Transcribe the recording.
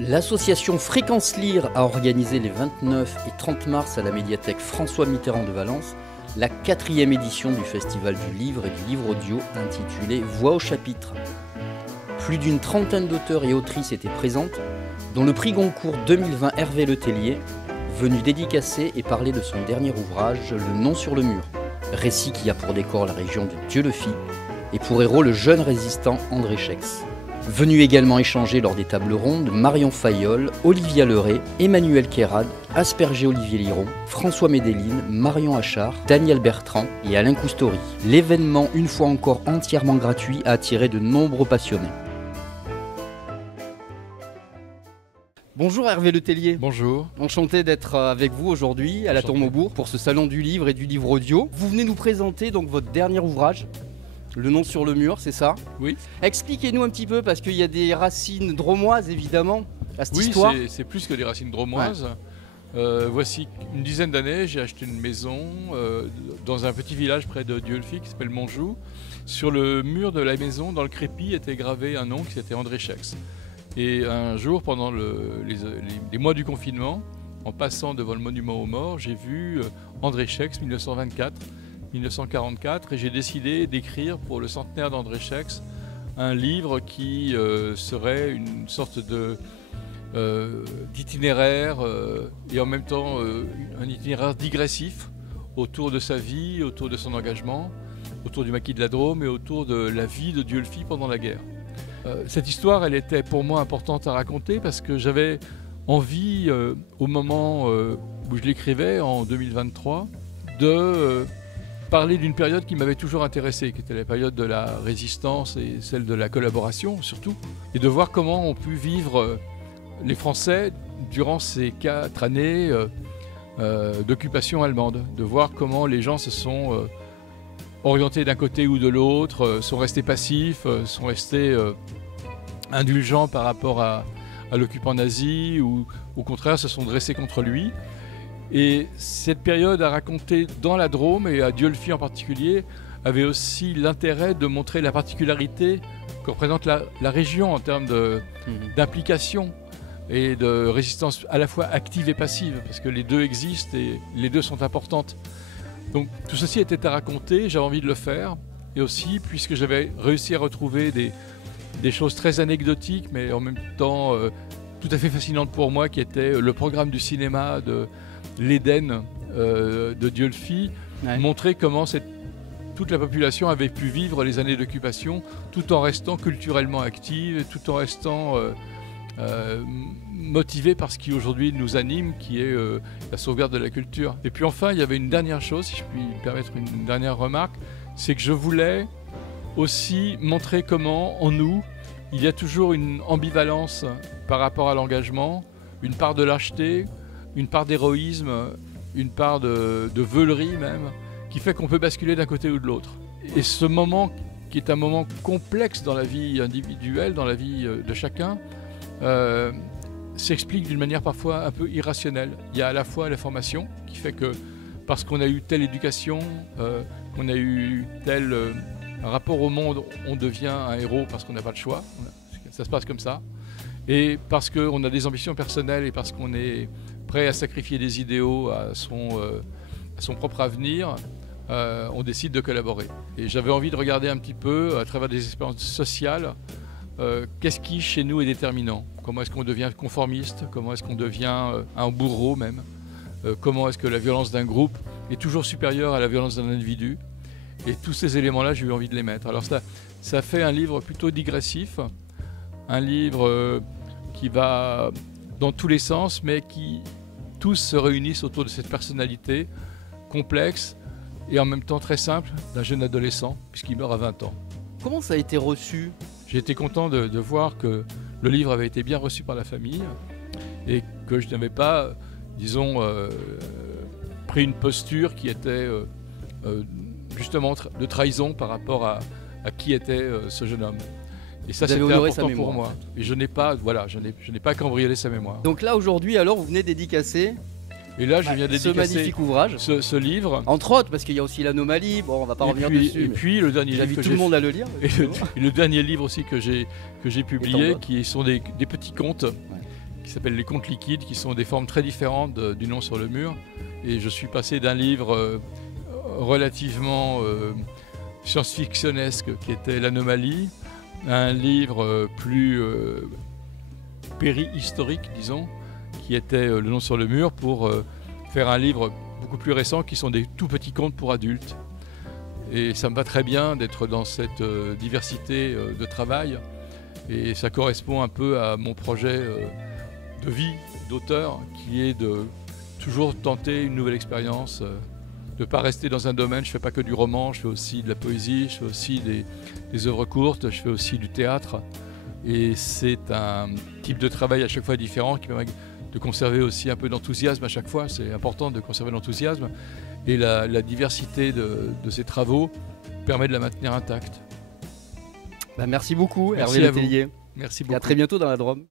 L'association Fréquence Lire a organisé les 29 et 30 mars à la médiathèque François Mitterrand de Valence la 4e édition du Festival du livre et du livre audio intitulé Voix au chapitre. Plus d'une trentaine d'auteurs et autrices étaient présentes, dont le prix Goncourt 2020 Hervé Letellier, venu dédicacer et parler de son dernier ouvrage Le nom sur le mur, récit qui a pour décor la région de Dieulefit et pour héros le jeune résistant André Chex. Venus également échanger lors des tables rondes Marion Fayolle, Olivia Leray, Emmanuel Kérad, Asperger Olivier Liron, François Médeline, Marion Achard, Daniel Bertrand et Alain Coustory. L'événement, une fois encore entièrement gratuit, a attiré de nombreux passionnés. Bonjour Hervé Letellier. Bonjour. Enchanté d'être avec vous aujourd'hui à la Tour Maubourg pour ce salon du livre et du livre audio. Vous venez nous présenter donc votre dernier ouvrage, Le nom sur le mur, c'est ça? Oui. Expliquez-nous un petit peu, parce qu'il y a des racines drômoises évidemment à cette histoire. Oui, c'est plus que des racines drômoises. Ouais. Voici une dizaine d'années, j'ai acheté une maison dans un petit village près de Dieulefit qui s'appelle Montjoux. Sur le mur de la maison, dans le crépi, était gravé un nom qui s'appelait André Chex. Et un jour, pendant les mois du confinement, en passant devant le monument aux morts, j'ai vu André Chex 1944 et j'ai décidé d'écrire pour le centenaire d'André Chex un livre qui serait une sorte d'itinéraire et en même temps un itinéraire digressif autour de sa vie, autour de son engagement, autour du maquis de la Drôme et autour de la vie de Dieulefit pendant la guerre. Cette histoire, elle était pour moi importante à raconter parce que j'avais envie, au moment où je l'écrivais, en 2023, de parler d'une période qui m'avait toujours intéressé, qui était la période de la résistance et celle de la collaboration surtout, et de voir comment ont pu vivre les Français durant ces 4 années d'occupation allemande, de voir comment les gens se sont orientés d'un côté ou de l'autre, sont restés passifs, sont restés indulgents par rapport à l'occupant nazi, ou au contraire se sont dressés contre lui. Et cette période à raconter dans la Drôme, et à Dieulefit en particulier, avait aussi l'intérêt de montrer la particularité que représente la région en termes d'implication et de résistance à la fois active et passive, parce que les deux existent et les deux sont importantes. Donc tout ceci était à raconter, j'avais envie de le faire, et aussi puisque j'avais réussi à retrouver des choses très anecdotiques, mais en même temps tout à fait fascinantes pour moi, qui était le programme du cinéma de l'Éden de Dieulefit, montrer comment toute la population avait pu vivre les années d'occupation tout en restant culturellement active, tout en restant motivée par ce qui aujourd'hui nous anime, qui est la sauvegarde de la culture. Et puis enfin, il y avait une dernière chose, si je puis me permettre une dernière remarque, c'est que je voulais aussi montrer comment en nous, il y a toujours une ambivalence par rapport à l'engagement, une part de lâcheté, une part d'héroïsme, une part de veulerie même, qui fait qu'on peut basculer d'un côté ou de l'autre. Et ce moment, qui est un moment complexe dans la vie individuelle, dans la vie de chacun, s'explique d'une manière parfois un peu irrationnelle. Il y a à la fois la formation, qui fait que parce qu'on a eu telle éducation, qu'on a eu tel rapport au monde, on devient un héros parce qu'on n'a pas le choix. Ça se passe comme ça. Et parce qu'on a des ambitions personnelles et parce qu'on est prêt à sacrifier des idéaux à son propre avenir, on décide de collaborer. Et j'avais envie de regarder un petit peu, à travers des expériences sociales, qu'est-ce qui, chez nous, est déterminant? Comment est-ce qu'on devient conformiste? Comment est-ce qu'on devient un bourreau même? Comment est-ce que la violence d'un groupe est toujours supérieure à la violence d'un individu? Et tous ces éléments-là, j'ai eu envie de les mettre. Alors ça fait un livre plutôt digressif, un livre qui va dans tous les sens, mais qui tous se réunissent autour de cette personnalité complexe et en même temps très simple d'un jeune adolescent, puisqu'il meurt à 20 ans. Comment ça a été reçu? J'ai été content de voir que le livre avait été bien reçu par la famille et que je n'avais pas, disons, pris une posture qui était justement de trahison par rapport à qui était ce jeune homme. Et ça, c'était important pour moi. Et je n'ai pas cambriolé sa mémoire. Donc là, aujourd'hui, alors, vous venez dédicacer Et là, je viens dédicacer ce magnifique ouvrage, ce livre. Entre autres, parce qu'il y a aussi l'Anomalie. Bon, on va pas revenir dessus. Et puis le dernier livre j'invite tout le monde à le lire. Et le dernier livre aussi que j'ai publié, qui sont des petits contes qui s'appelle Les Contes liquides, qui sont des formes très différentes du Nom sur le mur. Et je suis passé d'un livre relativement science-fictionnesque qui était L'Anomalie, à un livre plus périhistorique, disons, qui était Le Nom sur le mur, pour faire un livre beaucoup plus récent qui sont des tout petits contes pour adultes. Et ça me va très bien d'être dans cette diversité de travail. Et ça correspond un peu à mon projet de vie d'auteur, qui est de toujours tenter une nouvelle expérience, de ne pas rester dans un domaine. Je ne fais pas que du roman, je fais aussi de la poésie, je fais aussi des œuvres courtes, je fais aussi du théâtre. Et c'est un type de travail à chaque fois différent qui permet de conserver aussi un peu d'enthousiasme à chaque fois. C'est important de conserver l'enthousiasme. Et la diversité de ces travaux permet de la maintenir intacte. Merci beaucoup, Merci Hervé Le Tellier. Merci Et beaucoup. à très bientôt dans la Drôme.